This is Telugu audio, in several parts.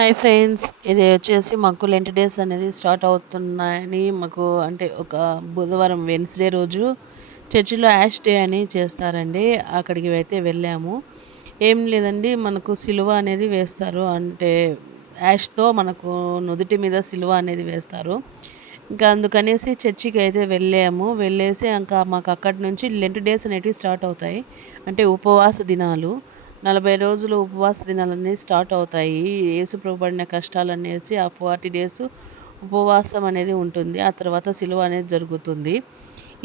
హాయ్ ఫ్రెండ్స్, ఇది వచ్చేసి మాకు లెంట్ డేస్ అనేది స్టార్ట్ అవుతున్నాయని మాకు అంటే ఒక బుధవారం వెన్స్డే రోజు చర్చిలో యాష్ డే అని చేస్తారండి. అక్కడికి అయితే వెళ్ళాము. ఏం లేదండి, మనకు సిలువ అనేది వేస్తారు. అంటే యాష్తో మనకు నుదుటి మీద సిలువ అనేది వేస్తారు. ఇంకా అందుకనేసి చర్చికి అయితే వెళ్ళాము. వెళ్ళేసి ఇంకా మాకు అక్కడి నుంచి లెంట్ డేస్ అనేటివి స్టార్ట్ అవుతాయి. అంటే ఉపవాస దినాలు 40 రోజులు ఉపవాస దినాలన్నీ స్టార్ట్ అవుతాయి. యేసు ప్రభు పడిన కష్టాలనేసి ఆ 40 డేస్ ఉపవాసం అనేది ఉంటుంది. ఆ తర్వాత సిలువ అనేది జరుగుతుంది.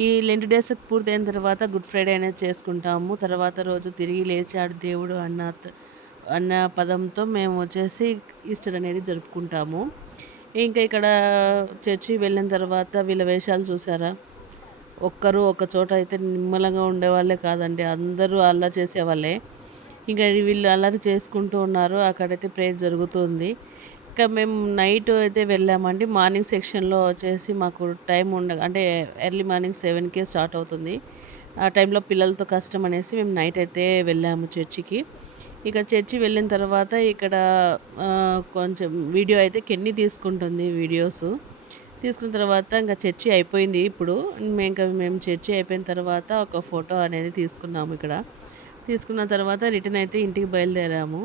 ఈ లెంట్ డేస్ పూర్తయిన తర్వాత గుడ్ ఫ్రైడే అనేది చేసుకుంటాము. తర్వాత రోజు తిరిగి లేచాడు దేవుడు అన్న పదంతో మేము వచ్చేసి ఈస్టర్ అనేది జరుపుకుంటాము. ఇంకా ఇక్కడ చర్చికి వెళ్ళిన తర్వాత వీళ్ళ వేషాలు చూసారా? ఒక్కరు ఒక చోట అయితే నిమ్మలంగా ఉండేవాళ్ళే కాదండి. అందరూ అల్లరి చేసేవాళ్ళే. ఇంకా వీళ్ళు అల్లరి చేసుకుంటూ ఉన్నారు. అక్కడైతే ప్రేయర్ జరుగుతుంది. ఇంకా మేము నైట్ అయితే వెళ్ళామండి. మార్నింగ్ సెక్షన్‌లో వచ్చేసి మాకు టైం అంటే ఎర్లీ మార్నింగ్ 7కే స్టార్ట్ అవుతుంది. ఆ టైంలో పిల్లలతో కష్టం అనేసి మేము నైట్ అయితే వెళ్ళాము చర్చికి. ఇక చర్చి వెళ్ళిన తర్వాత ఇక్కడ కొంచెం వీడియో అయితే కెన్నీ తీసుకుంటుంది వీడియోసు. తీసుకున్న తర్వాత ఇంకా చర్చి అయిపోయింది ఇప్పుడు. మేము చర్చి అయిపోయిన తర్వాత ఒక ఫోటో అనేది తీసుకున్నాము ఇక్కడ. తీసుకున్న తర్వాత రిటర్న్ అయితే ఇంటికి బయలుదేరాము.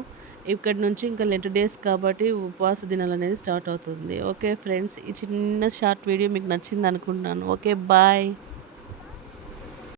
ఇక్కడి నుంచి ఇంకా లెంట్ డేస్ కాబట్టి ఉపవాస దినాలనేది స్టార్ట్ అవుతుంది. ఓకే ఫ్రెండ్స్, ఈ చిన్న షార్ట్ వీడియో మీకు నచ్చిందనుకుంటున్నాను. Okay, bye.